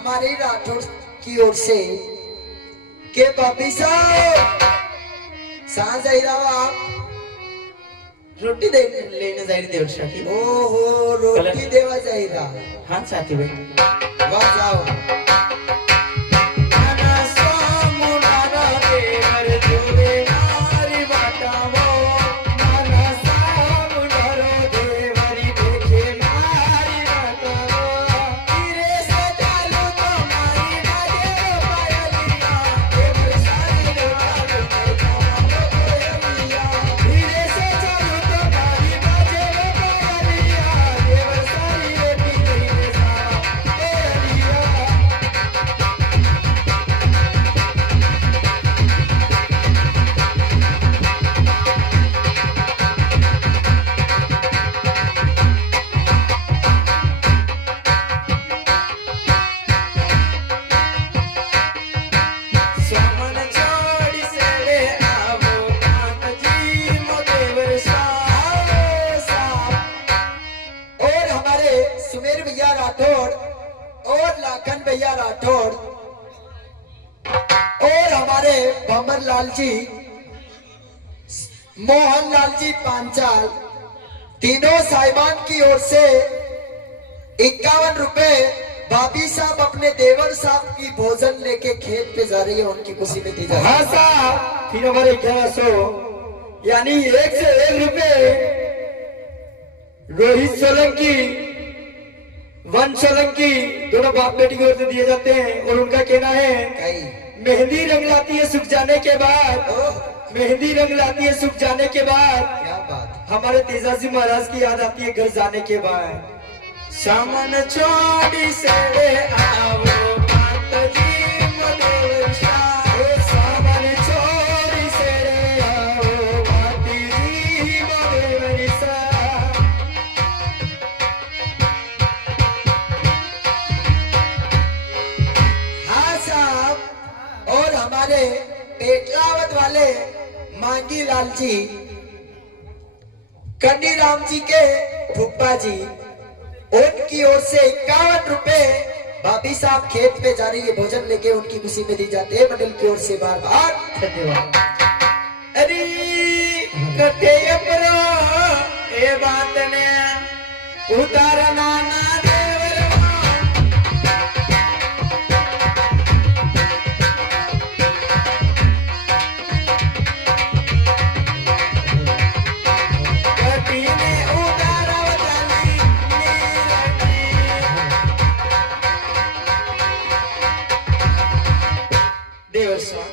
हमारे राठौर की ओर से के बाबी साहब सांस आई रहा आप रोटी दे लेने जाई देवर साथी। ओहो रोटी देवा जाई रहा। हाँ साथी भाई वाह जाओ भैया राठौर और हमारे भंवर लाल जी मोहन लाल जी पांचाल तीनों साहिबान की ओर से 51 रुपए भाभी साहब अपने देवर साहब की भोजन लेके खेत पे जा रही है, उनकी खुशी में दी जा रही है। हाँ साहब फिर हमारे 1100 यानी 1 से 1 रुपए रोहित सोलंकी वन सोलंकी दोनों बाप बेटी की ओर से दिए जाते हैं और उनका कहना है मेहंदी रंग लाती है सुख जाने के बाद, मेहंदी रंग लाती है सुख जाने के बाद, क्या बात हमारे तेजाजी महाराज की याद आती है घर जाने के बाद। सामन छोड़ी से आओ माता जी मोदेवर शाह, सामन छोड़ी से आओ माती जी मोदेवर शाह। हाँ साहब और हमारे पेटलावत वाले मांगी लाल जी कन्नी राम जी के फूफा जी उनकी ओर से 51 रुपए भाभी साहब खेत में जा रही है भोजन लेके उनकी खुशी में दी जाती है। मंडल की ओर से बार बार धन्यवाद। अरे कटे अपना ए बात ने उतारना ना देवर कटी ने उतारवताली देवर साहब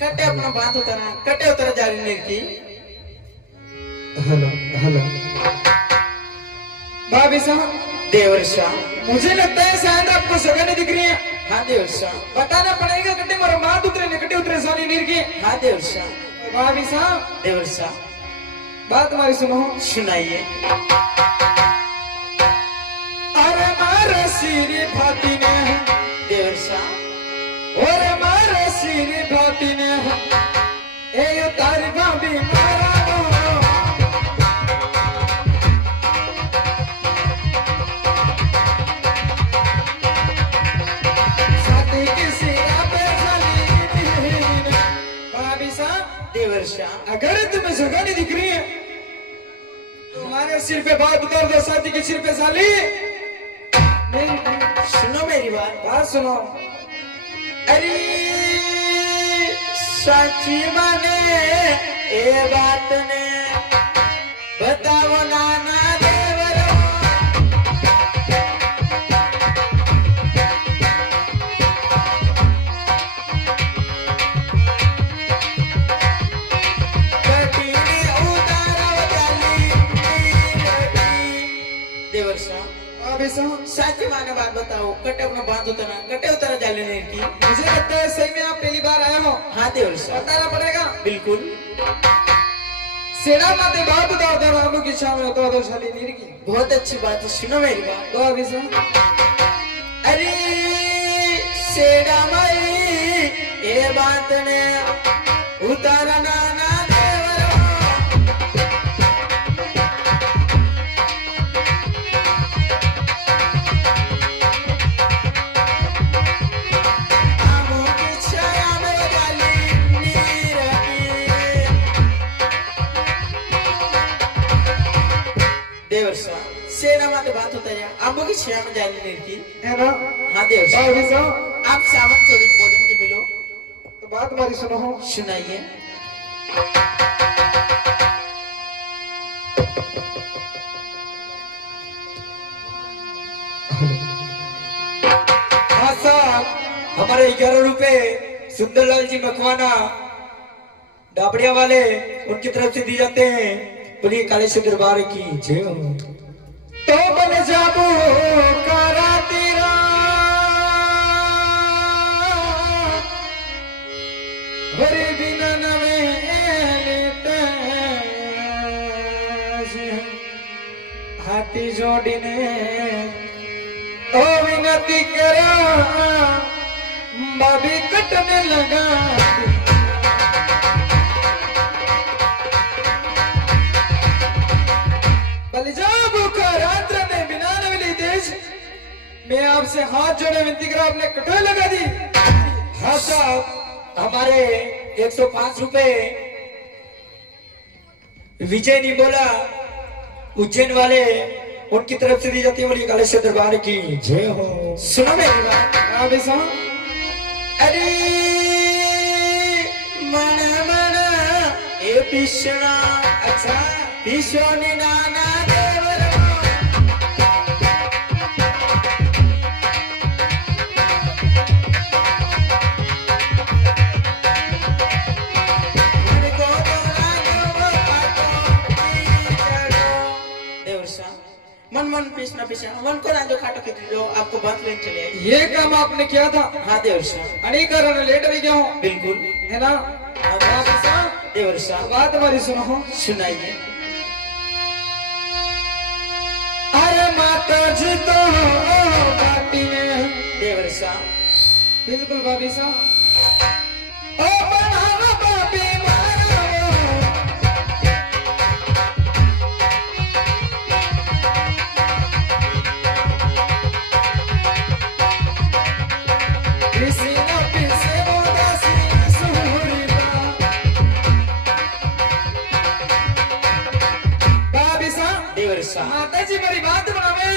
कटे अपना बात उतारा कटे उतारा जारी निर्की। हेलो हेलो भाभी साहब देवर साहब मुझे लगता है शायद आपको सगा नहीं दिख रही है। हाँ देवर साहब बताना पड़ेगा कटे मारो मात उतरे ने कटे उतरे साली निर्की। हाँ देवर साहब भाभी साहब देवर साहब बात हमारी सुनो सुनाइए। अरे मारे सिरी फाती ने देवर साहब और मारे सिरी फाती ने ए तारी भाभी मारा साथी किसी आपे भाभी साहब देवर साहब अगर तुम्हें सगा नहीं दिख रही है तुम्हारे सिर पे बात उतार दो साथी के सिर पे साली। नहीं सुनो मेरी बात सुनो। अरे सच्ची माने ए बात ने बताओ नाना देवर कटी ने उतारवताली देवर साहब अबे साहब सच्ची माने बात बताओ कटे अपना बात उतारा कटे उतारा जाले ने की। मुझे लगता है सही में आप पहली बार आए हो। हाँ देवर साहब बताना पड़ेगा बिल्कुल। सेना माते बात उतार दो रामू की शाम में तो शाली नीर की। बहुत अच्छी बात है सुनो मेरी बात तो अभी से। अरे सेना माई ये बात ने उतारा नाना देवर देवसा सेना माते बात होता है आंबो की छेया में जाने नहीं है ना? हाँ देवसा भाभी साहब, आप सावन चोरी भोजन के मिलो तो बात हमारी सुनो हो। सुनाइए। हाँ साहब, हमारे 11 रुपए सुंदरलाल जी मकवाना डाबड़िया वाले उनकी तरफ से दी जाते हैं। बोलिए कालेश्वर दरबार की जय हो। तो बन जाबो करा तेरा हरे बिना नवे लेते हाथी जोड़ने ओ विनती करा बाबी कटने लगा। मैं आपसे हाथ जोड़े विनती करा, आपने कटोरे लगा दी। हाँ साहब, हमारे 105 रुपए विजय नहीं बोला उज्जैन वाले उनकी तरफ से दी जाती है। बोलिए कालेश्वर दरबार की जय हो। सुनो मेरी बात। हाँ भाई साहब। अरे मन मन ए पिछड़ा अच्छा पिछोनी नाना देवर मन मन पीछना पीछा मन को राजो खाटो खिचड़ी दो आपको बात लेने चले आए। ये काम आपने किया था। हाँ देवर साहब। अनेक कारण लेट भी गया हूँ। बिल्कुल है ना? देवर साहब बात हमारी सुनो। सुनाइए। अरे माता जी तो बाटी में देवर साहब बिल्कुल भाभी साहब। ओ बढ़ावा बापी मारा किसी न किसी उदासी सुहरीदा। भाभी साहब देवर साहब माता जी मेरी बात बनावे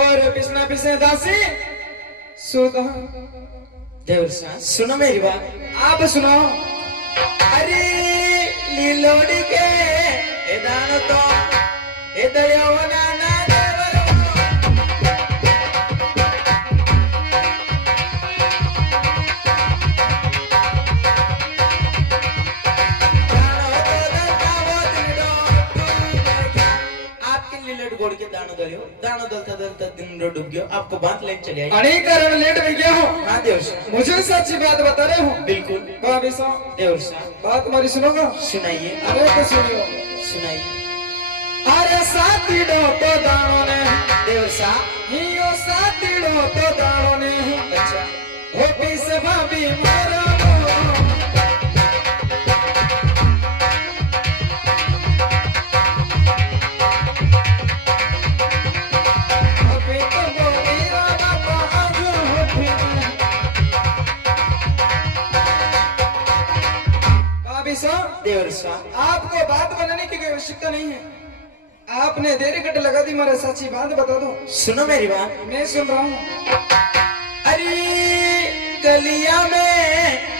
और पिछना पिछने दासी सुधा। देवर साहब सुनो मेरी बात। आप सुनाओ। अरे लीलोड़ी के ए दानो तो ए दयाव नाना देवर आपके लीलोड़ी गोड़ के दानो दलियो दानो दलता दलता दिन डूब गयो आपको बात लेने चले आई। अनेक कारण लेट भी गया हूँ। हाँ देवर साहब मुझे सच्ची बात बता रहे हो। बिल्कुल भाभी साहब देवर साहब बात हमारी सुनोगा। सुनाइए। अरे तो सुनियो। सुनाइए। अरे साथीड़ो तो दानों ने देवर साहब हियो साथीड़ो तो दानों ने अच्छा हो पीस भाभी मारा अबे तो वो मेरा बाबा आजू होठी में। भाभी साहब देवर साहब आपको बात बनाने की कोई आवश्यकता नहीं है। आपने देरी कट लगा दी, मेरा सच्ची बात बता दो। सुनो मेरी बात। मैं सुन रहा हूँ। अरे गलिया में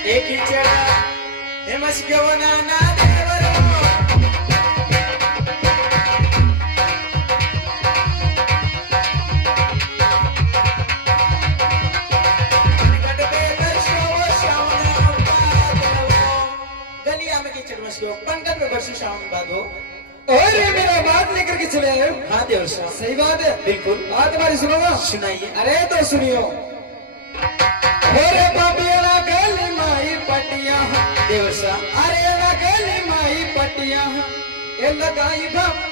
एक ही चढ़ा हेमस क्यों नाना देवर गलिया में कीचड़ मस क्यों पंकज में बरसू शाम बाद हो। और ये मेरा बात लेकर के चले आए हो। हाँ देवर साहब सही बात है। बिल्कुल बात हमारी सुनोगा। सुनाइए। अरे तो सुनियो। अरे बाबिया गली माई पटिया देवर साहब अरे ना गली माई पटिया ये लगाई भम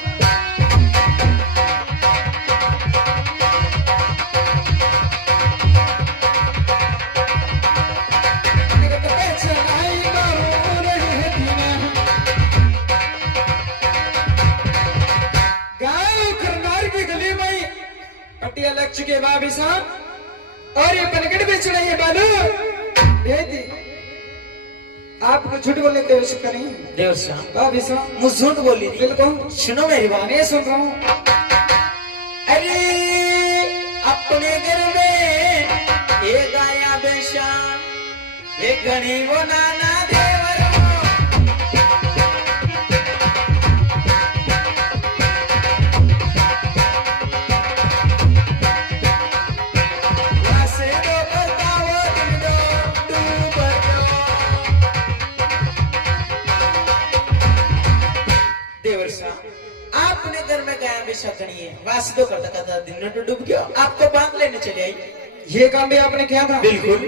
लक्ष्य के भाभी साहब। और ये पनगड़ बेच रही है बालू भेज दी। आपको झूठ बोलने की आवश्यकता नहीं है। देवर साहब भाभी साहब मुझ झूठ बोली थी। बिल्कुल सुनो मेरी बात। मैं सुन रहा हूँ। अरे अपने घर में ये गाया बेशा एक घनी वो नाना देवर वासे दो बताओ दिन दो तू बनो। देवर साहब आपने घर में गाया बेशा घनी है वासी दो करता करता दिन तो डूब गया आपको बांध लेने चले आई। ये काम भी आपने किया था। बिल्कुल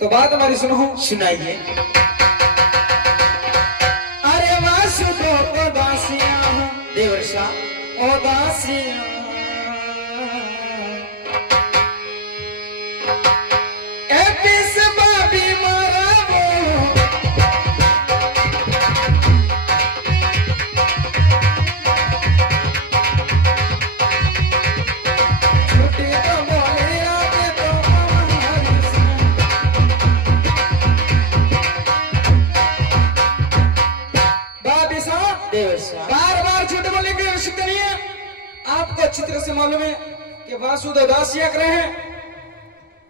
तो बात हमारी सुनो। सुनाइए। अरे वासुदो को दासियां देवर साहब ओ दासियां ए पिस बाबी मरावो छुट्टी तो बोले आते तो हमारी बाबी साहब देवर साहब बार बार झूठ बोलने की आवश्यकता नहीं है। आपको अच्छी तरह से मालूम है कि वासुदेव दासिया करे हैं।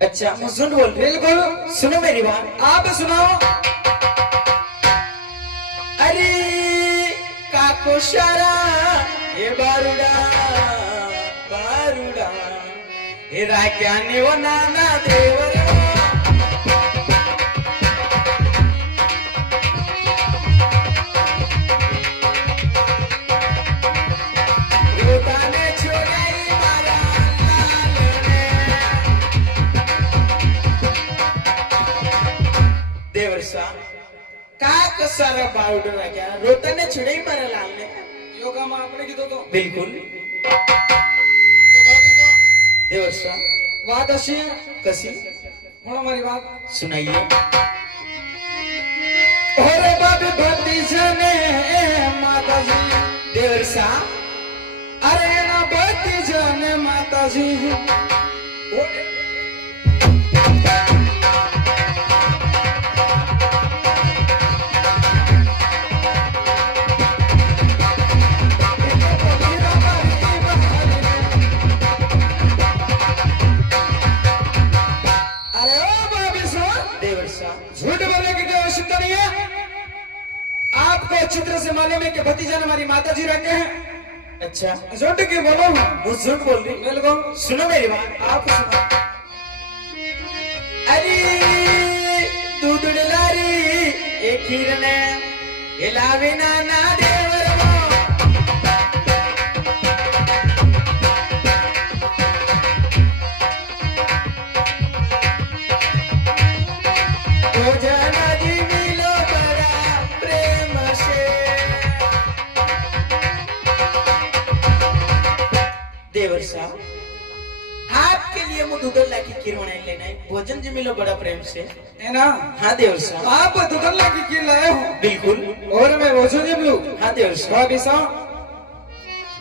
अच्छा मैं झूठ बोल रही बिल्कुल सुनो मेरी बात। आप सुनाओ। अरे काको शारा ये बारूडा बारूडा ये राक्याने वो नाना देवर रोताने छोड़ाई मारा लालने। देवर साहब काक सारा बारूडा राक्या रोताने छोड़ाई मारा लालने। यो काम आपने की तो बिल्कुल देवर साहब बात अशी है। कसी म्हणो हमारी बात सुनाइए। अरे बाबी भतीजा ने माता जी देवर साहब अरे ना भतीजा ने माता जी अरे ओ बाबी साहब देवर साहब झूठ बोलने की कोई आवश्यकता नहीं है। आपको अच्छी तरह से मालूम है कि भतीजा ने हमारी माता जी रखे हैं। अच्छा झूठ क्यों बोलो। वो झूठ बोल रही बिल्कुल सुनो मेरी बात। आप सुनो। अरे दूध लारी एक हिरने हिलावे नाना देवर वो। ओ जना जी मिलो बड़ा प्रेम से। देवर साहब आपके लिए मुझे दूध ला की खीर बनाई लेना है भोजन जी मिलो बड़ा प्रेम से। है ना। हाँ देवर साहब आप दुधल्ला की खीर लाए हो बिल्कुल। और मैं भोजन जिम लूं। हाँ देवर साहब भाभी साहब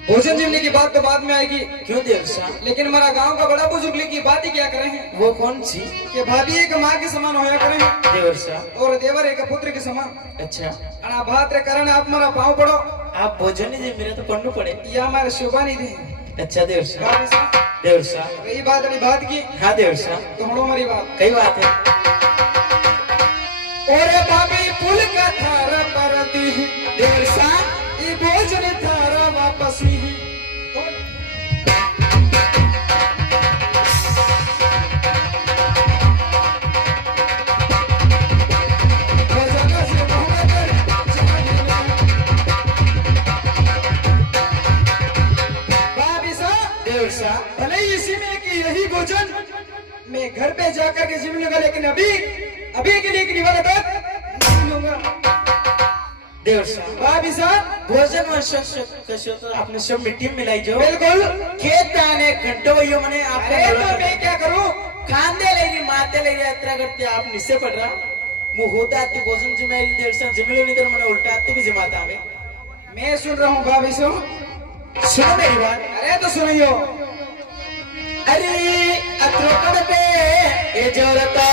भोजन जिमने की बात तो बाद में आएगी। क्यों देवर साहब लेकिन हमारा गांव का बड़ा बुजुर्ग की बात ही क्या करे हैं वो कौन सी। कि भाभी एक माँ के समान होया करे हैं देवर साहब और देवर एक पुत्र के समान। अच्छा अना भात रे कारण आप हमारा पाँव पड़ो आप भोजन नहीं दे मेरे तो पढ़ना पड़े। या हमारे शोभा नहीं दे। अच्छा देवर साहब भाभी साहब देवर साहब यही बात वाली बात की हाँ देवर साहब तो हड़ो हमारी बात। कई बात है। ओरे भाभी पुल का थारा परती देवर साहब ई भोजन थारा वापस ही देवर साहब भले ही इसी में कि यही भोजन मैं घर पे जाकर के जिम लूंगा लेकिन अभी अभी के लिए निवाला नहीं लूंगा। देवर साहब भाभी साहब भोजन में कशो तो आपने सब मिट्टी में मिलाई जो बिल्कुल खेत आने घंटों वही मैंने अरे तो आपको मैं क्या करूं। खांदे ले रही माते ले रही यात्रा करते आप निश्चय पड़ रहा मुंह होता आती भोजन जिम्मेली देवर साहब जिम्मेलो नहीं तो मैंने उल्टा आती भी जिमाता हमें। मैं सुन रहा हूँ भाभी से। सुनो मेरी बात। अरे तो सुनियो। अरे अत्रोकड़ पे ये जोरता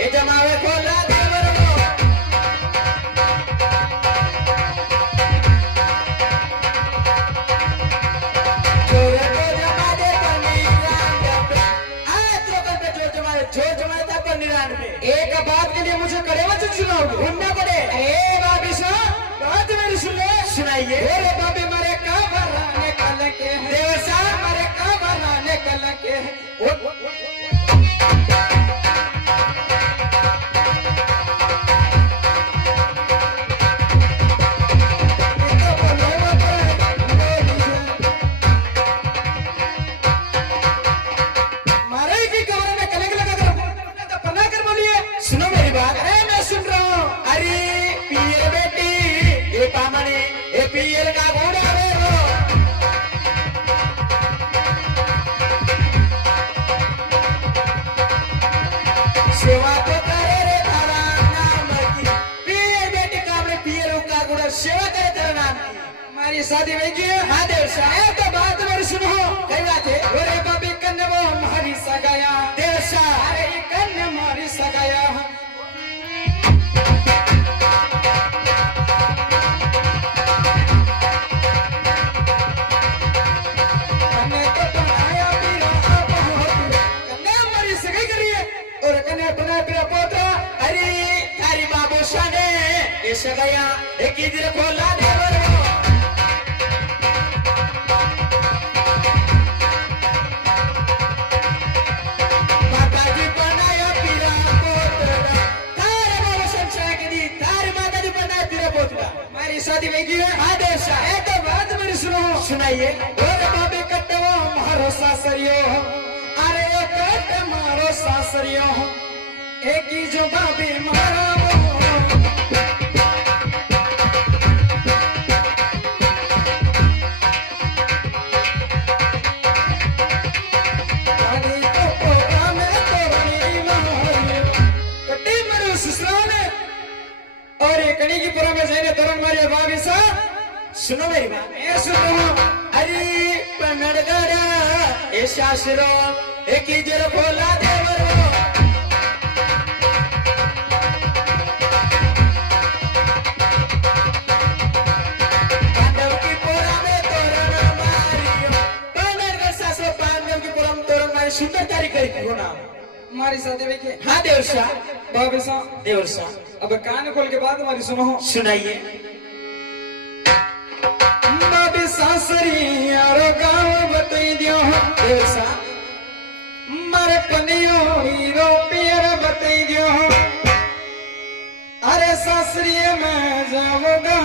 ये जमावे खोला देवर वो। कड़े वचन सुनाओगे? उन्ना करे अरे बाबी साहब बात मेरी सुन ले। सुनाइए। अरे बाबी मारे का भराने कल के हैं। देवर साहब मारे का भराने कल के हैं। मारे की कमरे में कलंक लगा कर पन्ना कर बोलिए। सुनो मेरी बात। अरे मैं सुन रहा हूँ। अरे पियर बेटी ये पामने ये पियर का घोड़ा रे हो। सेवा तो करे रे तारा नाम की। पियर बेटी कामने पियर का घोड़ा सेवा करे तेरा नाम की। हमारी शादी में की हाँ देवर साहब। तो बात मेरी सुनो। कई बात है। अरे बाबी कन्ने वो हमारी सगाया। देवर साहब अरे ये कन्ने हमारी सगाया। कन्ने तो बनाया मेरा बहुत। कन्ने हमारी सगाई करिए और कन्ने बनाया मेरा पोता। अरे तारी बाबू शाने ये सगया एक इधर खोला देवर हो। माताजी बनाया पीरा पोतरा। तारे बाबू संसार के दी तारी माताजी बनाया पीरा पोतरा। हमारी शादी में की हाँ देवर साहब। तो बात मेरी सुनो। सुनाइए। अरे बाबे कटवा मारो सासरियो। अरे कट मारो सासरियो। एक ही जो बाबे मारो। अरे तो पोता में तोरनी मारियो। कटी मारो ससुराल में। और ये कणी की पुरा में जाने तोरण मारिया बाबी साहब। सुनो मेरी बात। मैं सुन रहा हूँ। अरे पनड़गड़ा ये शास्त्रो एक इधर खोला देवर हो। पांडव की पोरा में तोरण मारियो। पनड़गढ़ शास्त्रो पांडव की पोरा में तोरण मारी सुंदर तारीख करी हो नाम। हमारी शादी में की हाँ देवर साहब। बाबी साहब देवर साहब अब कान खोल के बात हमारी सुनो। सुनाइए। बाबी सासरी यारो गाँव बताई दियो। देवर साहब मारे पनियो हीरो पियर बताई दियो। अरे सासरी में जाऊंगा।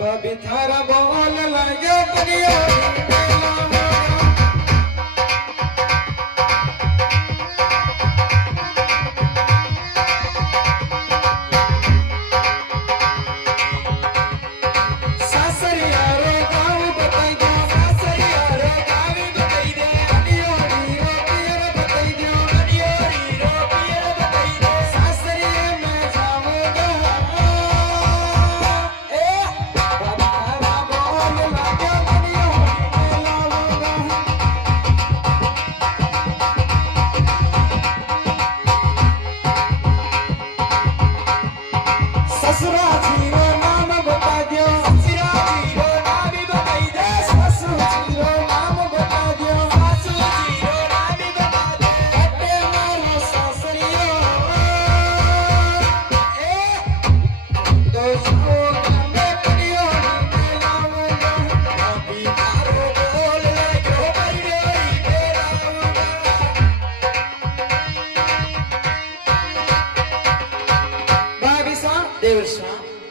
बाबी थारा बोल लगे पनियो।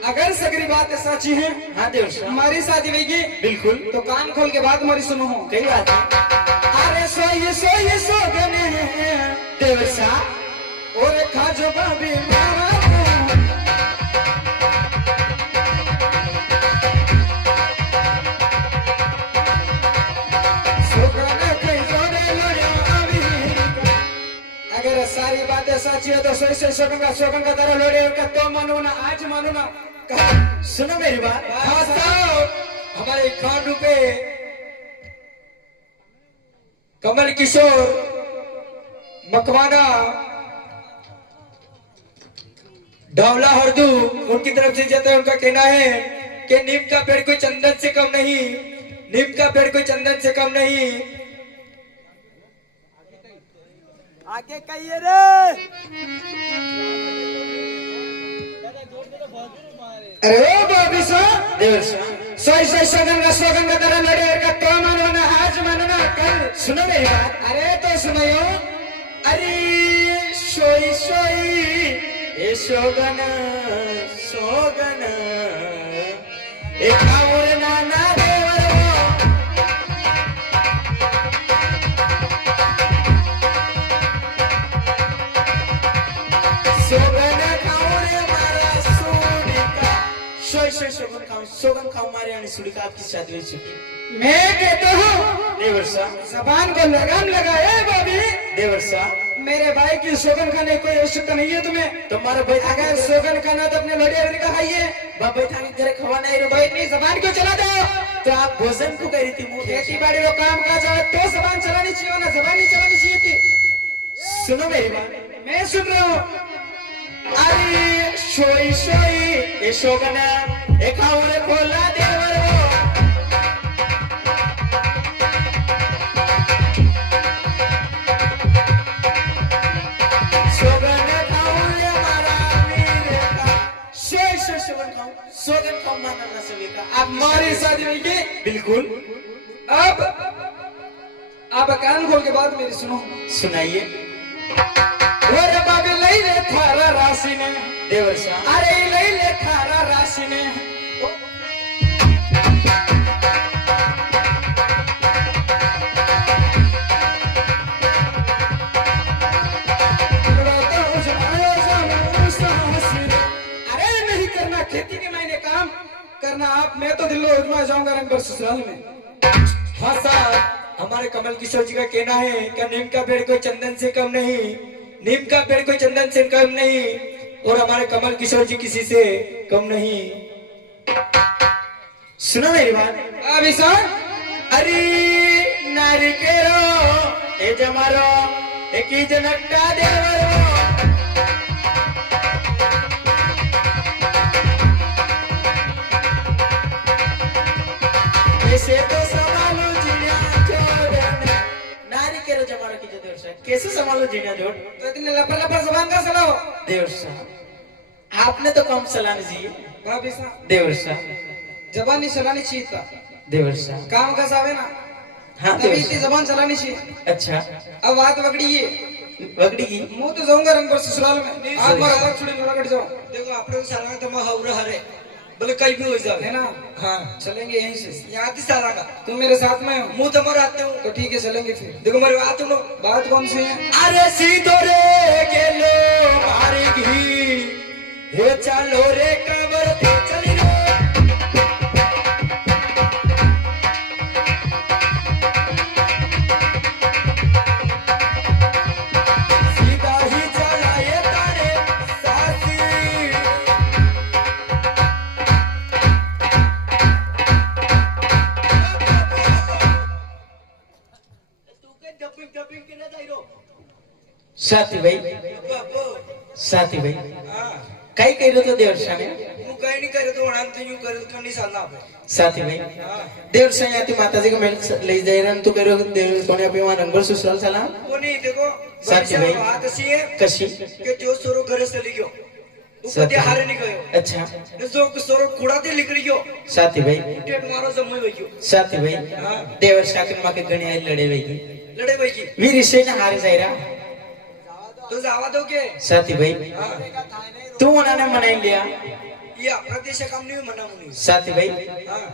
अगर सगरी बात सच्ची है हाँ देवर साहब हमारी शादी होगी बिल्कुल। तो कान खोल के बात हमारी सुनो। कई बात है। अरे सोई सोगने देवर साहब और खाजो बाबी मारा सोगने कई जोड़े लड़िया अभी। अगर सारी बातें सच्ची है तो सोई सोगन का तरह लड़े का तो मानो ना आज मानो ना। सुनो मेरी बात। खास साहब हमारे खांडू पे कमल किशोर मकवाना ढावला हरदू उनकी तरफ से जाता है। उनका कहना है कि नीम का पेड़ कोई चंदन से कम नहीं, नीम का पेड़ कोई चंदन से कम नहीं। आगे कहिए रे। अरे ओ बाबी सा सोई सोगन का तरह लड़े का तो मानो ना आज मानो ना कल। सुनो मेरी बात। अरे तो सुनो। अरे सोई ए सोगन सोगन ए खाऊर नाना देवर सोगन खाऊर मारा सुडिका सोई सोगन खाऊ मारे आणि सुडिका आपकी शादी हो चुकी। मैं कहता हूँ देवर्षा जबान को लगाम लगाए बाबी। देवर्षा मेरे भाई की सोगन खाने की कोई आवश्यकता नहीं है तुम्हें। तुम्हारा भाई अगर सोगन खाना तो अपने लड़े का खाइए। बाबा थाने घर खवाना है भाई अपनी जबान क्यों चला दो। तो आप भोजन को कह रही थी खेती बाड़ी को काम काज तो जबान चलानी चाहिए ना जबान नहीं चलानी चाहिए थी। सुनो मेरी बात मैं सुन रहा हूँ। अरे सोई ए सोगन ए खाऊरे खोला देवर सोगन खाऊ मानना सभी का। आप हमारी शादी नहीं की बिल्कुल। अब कान खोल के बात मेरी सुनो। सुनाइए। अरे बाबी लई ले थारा राशि ने देवर्षा। अरे लई ले थारा राशि ने खेती के मायने काम करना आप। मैं तो दिल्ली उठना जाऊंगा रंगपुर ससुराल में। हाँ साहब, हमारे कमल किशोर जी का कहना है कि नीम का पेड़ कोई चंदन से कम नहीं, नीम का पेड़ कोई चंदन से कम नहीं, और हमारे कमल किशोर जी किसी से कम नहीं। सुनो मेरी बात। अभी सर अरे नारी के रो ए जमारो एक ही जनकटा देवरो कैसे तो संभालो जीना जोड़। नारी के रो जमारो की देवर्षा कैसे संभालो जीना जोड़। तो इतने लपर लपर जबान का चलाओ। देवर्षा आपने तो कम चलाने चाहिए। भाभी साहब देवर्षा जबान नहीं चलानी चाहिए था। देवर्षा काम का सावे ना। हाँ तभी इतनी जबान चलानी चाहिए। अच्छा अब बात वगड़ी है वगड़ी की मुंह तो जाऊंगा रंगपुर ससुराल में। आज मारा बात छोड़ी ना कट जाओ। देखो आपने सारा तो मैं हाउरा हरे बोले कहीं भी हो जाए है ना। हाँ चलेंगे यहीं से। यहाँ की सारा का तुम मेरे साथ में हो। मुंह तो मर आते हूँ तो ठीक है चलेंगे फिर। देखो मेरी बात सुनो। बात कौन सी है। अरे सीधो रे के लो मारेगी हे चलो रे कमर पे चली रो। सीधा ही चला ये तारे सासी। साथी भाई साथी भाई काही कह रहे तो देवर्षा ने काही नहीं करे तो वहां तो यूं करे तो नहीं सालना आप साथी भाई देवर्षा यहाँ ती माताजी को मेल ले जाए रन तो करो देव कोने अभी वहां नंबर ससुराल चला वो नहीं देखो साथी भाई बात ऐसी है कशी के जो सोरो घर से ले गयो वो कदे हारे नहीं गयो। अच्छा जो सोरो कुड़ा दे लिख रहियो साथी भाई टेट मारो जम्मे गयो। साथी भाई देवर्षा के मां के गणी आई लड़े भाई की वीर से ना हारे जायरा तो जावा दो के साथी भाई तू उन्होंने मनाई लिया ये अपना देश काम नहीं मना मुनी साथी भाई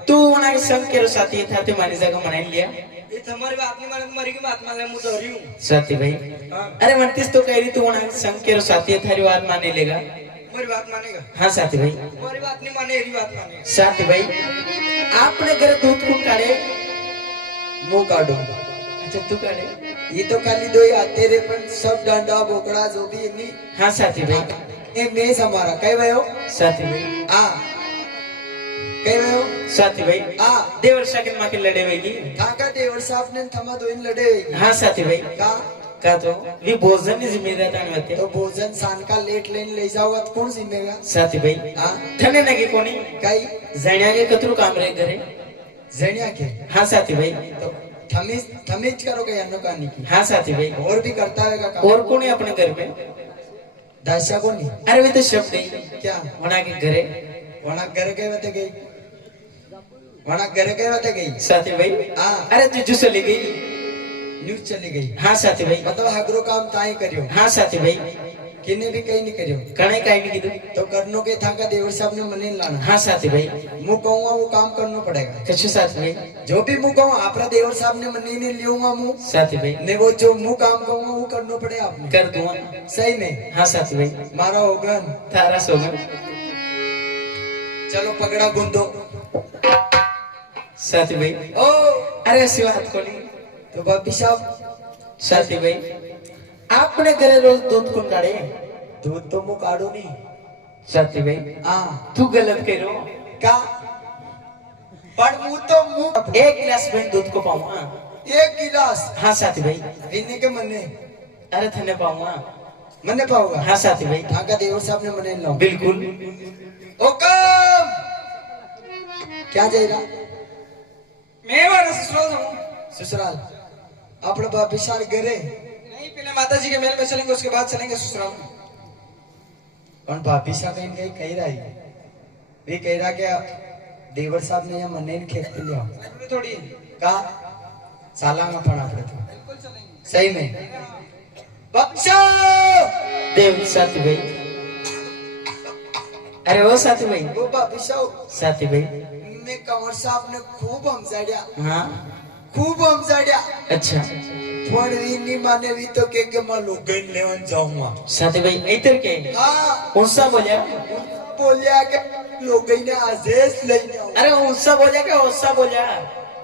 तू उन्होंने संग के साथी था ते मानी जगह मनाई लिया ये तुम्हारी बात नहीं माने तुम्हारी की बात मान ले मुझे हरी हूं साथी भाई। अरे मनतीस तो कह रही तू उन्होंने संग के साथी थारी बात माने लेगा मेरी बात मानेगा। हाँ साथी भाई तुम्हारी बात नहीं माने मेरी बात माने। साथी भाई आपने घर दूध कौन काढ़े मुंह काटो। अच्छा तू काढ़े ये तो खाली दो ही आते रे पण सब डांडा बोकड़ा जो भी नहीं। हाँ साथी भाई ए मेस हमारा कई भयो साथी भाई आ कई भयो साथी भाई आ देवर्षा के मां के लड़े हुएगी काका देवर साहब ने थमा दो इन लड़े हुएगी। हाँ साथी भाई का तो ये भोजन ही जिम्मेदार होते तो भोजन सान का लेट लेन ले जाओगा तो कौन जिम्मेगा साथी भाई। हाँ ठने लगे कोनी कई जणिया के कतरू काम रहे घरे जणिया के। हाँ साथी भाई तो थमीज थमीज करो क्या अन्नो कहानी की हाँ साथी भाई, और भी करता है काम और कौन है अपने घर में? दास्या को नहीं अरे वे तो शब्द नहीं क्या वना के घरे वना घर गए बते गई वना घर गए बते गई साथी भाई। हाँ अरे तुझे चली गई। न्यूज चली गई हाँ साथी भाई, मतलब हगरो काम ताई करियो हाँ साथी भाई, किने भी कहीं नहीं करियो कणे काई नहीं कीधु तो करनो के था का देवर साहब ने मने लाना हाँ साथी भाई, मुंह कहूंगा वो काम करना पड़ेगा कछु साथी भाई, जो भी मुंह कहूँ आपरा देवर साहब ने मनी नहीं लियूंगा मुंह साथी भाई ने वो जो मुंह काम कहूंगा वो करना पड़ेगा आपने कर दूंगा। सही में हाँ साथी भाई, मारा होगा तारा सोगन चलो पगड़ा गुंदो साथी भाई। ओ अरे ऐसी बात को नहीं तो बापी साहब साथी भाई, आपने घरे रोज दूध कौन काढ़े? दूध तो मुंह काढ़ो नहीं साथी भाई, हाँ तू गलत करो। का पर मुंह तो मुंह एक गिलास में दूध को पाऊंगा। एक गिलास हाँ साथी भाई, पीने के मने अरे थने पाऊंगा। मने पाऊंगा हाँ साथी भाई, हाँ का देवर साहब ने मने लाऊं बिल्कुल। ओ काम क्या जाए रहा मैं वाला ससुराल हूँ। ससुराल अपने बापी साहब घरे नहीं, पहले माता जी के महल में चलेंगे, उसके बाद चलेंगे ससुराल। कौन भाभी साहब कहीं कहीं कह रहा है भी कह रहा क्या देवर साहब ने यहाँ मने खेत पे लिया जरूरी थोड़ी है। का साला में पड़ा पड़े तो बिल्कुल चलेंगे। सही में बच्चा देव साथी भाई, अरे वो साथी भाई, वो भाभी साहब साथी भाई, ने कंवर साहब ने खूब हमजाड़िया हाँ खूब हमजाड़िया अच्छा पण वी नहीं माने वी तो के मैं लोगन लेवन जाऊंगा साथी भाई, इधर के हाँ उनसा बोलिया? बोलिया के लोगन ने आदेश लेने आओ अरे उनसा बोलिया क्या उनसा बोलिया?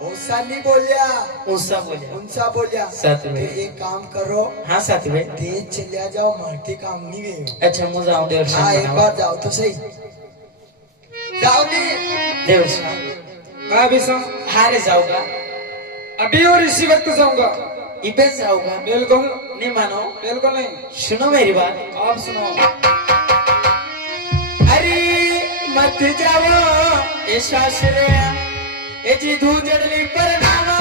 ओसा नहीं बोलिया उनसा बोलिया उनसा बोलिया साथी तो भाई। एक काम करो हाँ साथी भाई, तेज चलिया जाओ माटी काम नहीं गए अच्छा मुझे आऊं देवर हाँ एक शाह बार जाओ तो सही जाओ नहीं देवर शाह मैं अभी सम हारे जाऊंगा, अभी और इसी वक्त जाऊंगा। इबे जाऊंगा, बिल्कुल नहीं मानो, बिल्कुल नहीं। सुनो मेरी बात। आप सुनाओ। अरे मत जाओ ए शास्त्रे ए जी धूजड़ली पर नामा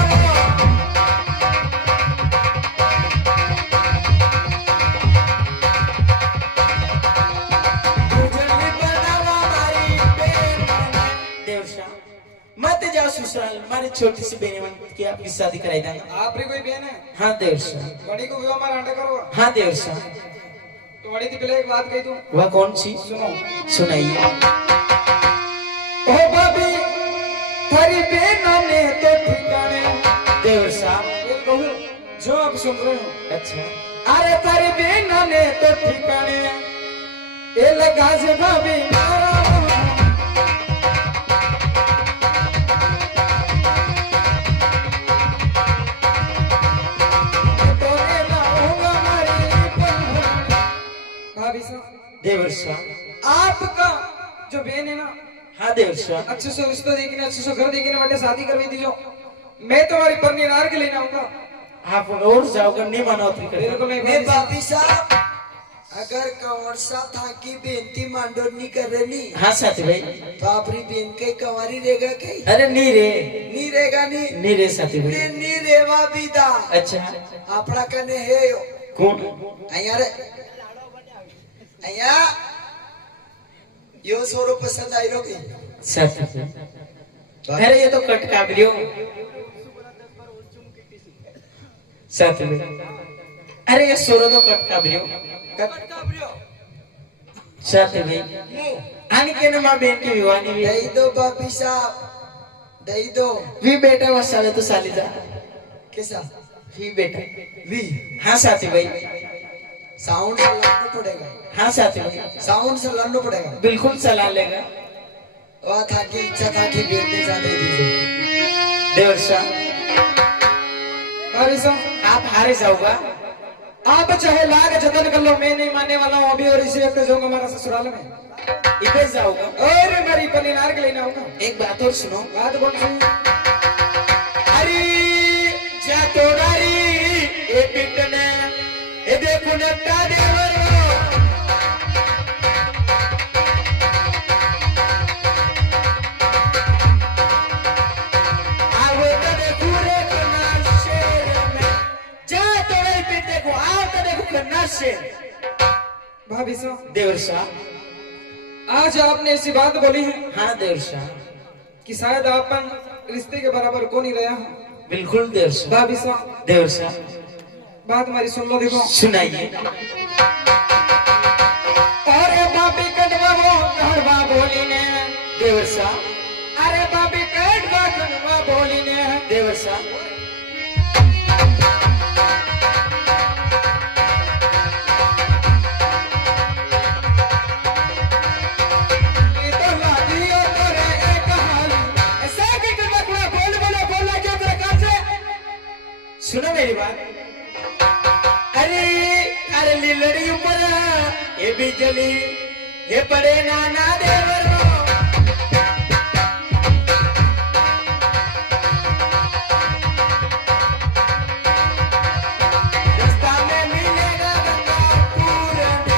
धूजड़ली पर नामा मारी बेन देवर शाह मत जाओ ससुराल, मारी छोटी सी बहन की आपकी शादी कराई देंगे। आपकी कोई बहन है? हाँ देवर शाह, बड़ी को विवाह मारा अंडा करो। हाँ देवर शाह। तो बड़ी थी पहले एक बात कही तू। वह कौन सी? सुनो। सुनाइए। ओ भाभी थारी बहनों ने तो ठिकाने। देवर साहब बिल्कुल जो आप सुन रहे हो। अच्छा अरे थारी बहनों ने तो ठिकाने ये लगा से भाभी मारा। भाभी साहब देवर साहब आपका जो बहन है ना, हाँ देवर साहब अच्छे से रिश्ता देखने, अच्छे से घर देखने वाले शादी करवा दीजिए। मैं तुम्हारी परनी नार के लेने आऊंगा। आप और जाओगे, नहीं मानो तो बिल्कुल नहीं। मैं भाभी साहब अगर कंवर साहब था की बेनती मांडो नहीं कर रही हाँ साथी भाई, तो अपनी बहन के कंवारी रहेगा कहीं अरे नहीं रे, नहीं रहेगा नहीं नहीं रे साथी भाई। नहीं रेवा बीदा अच्छा अपना कने है यो कौन? अया रे अया यो सोरो पसंद आई रो की साथी भाई, अरे ये तो कट काबरियो साथी भाई, अरे ये सोरो तो कट काबरियो साथी भाई। आने के ना माँ बहन की विवानी भी दई दो भाभी साहब दई दो वी बेटा वह साले तो साली जा कैसा वी बेटा वी हाँ साथी भाई, साउंड से लड़ना पड़ेगा हाँ साथी भाई, साउंड से लड़ना पड़ेगा बिल्कुल सलाह लेगा। वह था कि इच्छा था कि बेटे जाने दीजिए देवर साहब भाभी साहब आप हारे जाओगा, आप चाहे लाख जतन कर लो, मैं नहीं मानने वाला हूँ। अभी और इसी वक्त जाऊंगा हमारा ससुराल में। इधर जाओगा। और मेरी पनी नार के लेने आऊंगा। एक बात और सुनो, बात कौन सी? अरे जा तोड़ारी ए पिटने ए देखो नट्टा देवर आवो तने पूरे कनाश से भाभी साहब, देवर साहब। आज आपने ऐसी बात बोली है हाँ देवर साहब, कि शायद आपन रिश्ते के बराबर को नहीं रहा। बिल्कुल देवर साहब। भाभी साहब, देवर साहब बात हमारी सुन लो, देखो। सुनाइए। अरे बाबी कटवा वो कड़वा बोली ने, देवर साहब। अरे बाबी कटवा कड़वा बोली ने, देवर साहब। ये तो लादियो तोरे एक हाल, ऐसा कि कटवा कुआ बोला क्यों तेरे कान से? सुनो मेरी बात। अरे अरे लीलड़ी ऊपर ये बिजली ये पड़े नाना देवर हो। रास्ता में मिलेगा गंगा पूरन,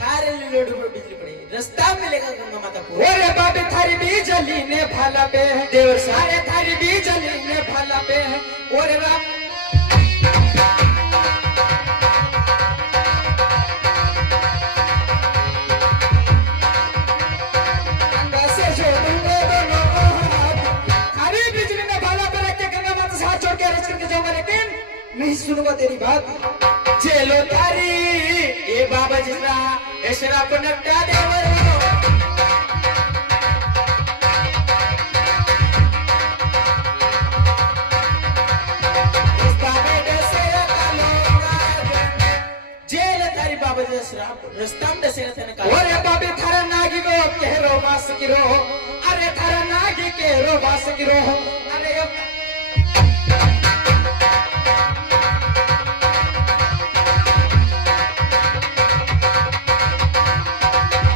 थारे लीलड़ी ऊपर बिजली पड़े, रास्ता मिलेगा गंगा माता पूरन। अरे बाबी थारी बिजली ने भाला पे है, देवर साहब। अरे थारी बिजली ने भाला पे है। ओरे राम गंगा से जोड़ूंगा दोनों हाथ, थारी बिजली ने भाला पे रख के गंगा माता से हाथ जोड़ के अर्ज करके जाऊंगा, लेकिन नहीं सुनूंगा तेरी बात। चलो थारी ये बाबा जिसरा ये शराब नट्टा देवर हो। जेल थारी बाबा जी शराब रास्ता में डसे थे ना। ओरे बाबी थारा नागी गो केरो बास गिरो, अरे थारा नागी केरो बास गिरो, अरे यो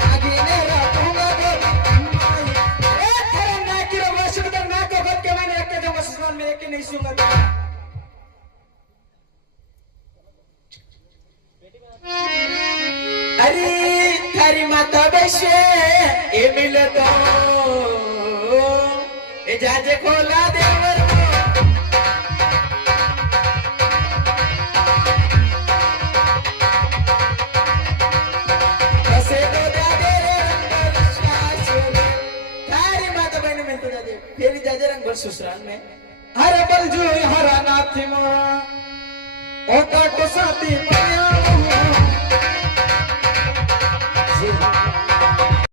नागी ने रखूंगा गोरी माई, ए थारा नागी रो बास गिरो, ना को गद के मैंने एक के जो ससुराल में एक के नहीं सुनगा। अरे थारी माता बैसे ये मिले तो ये जाजे खोला देवर को। ऐसे तो जाजे रंग ससुराल में, थारी माता बहने में तो जाजे फिर जाजे रंग ससुराल में। हर बलजू हरा नाथी मां, ओटा को साथी माया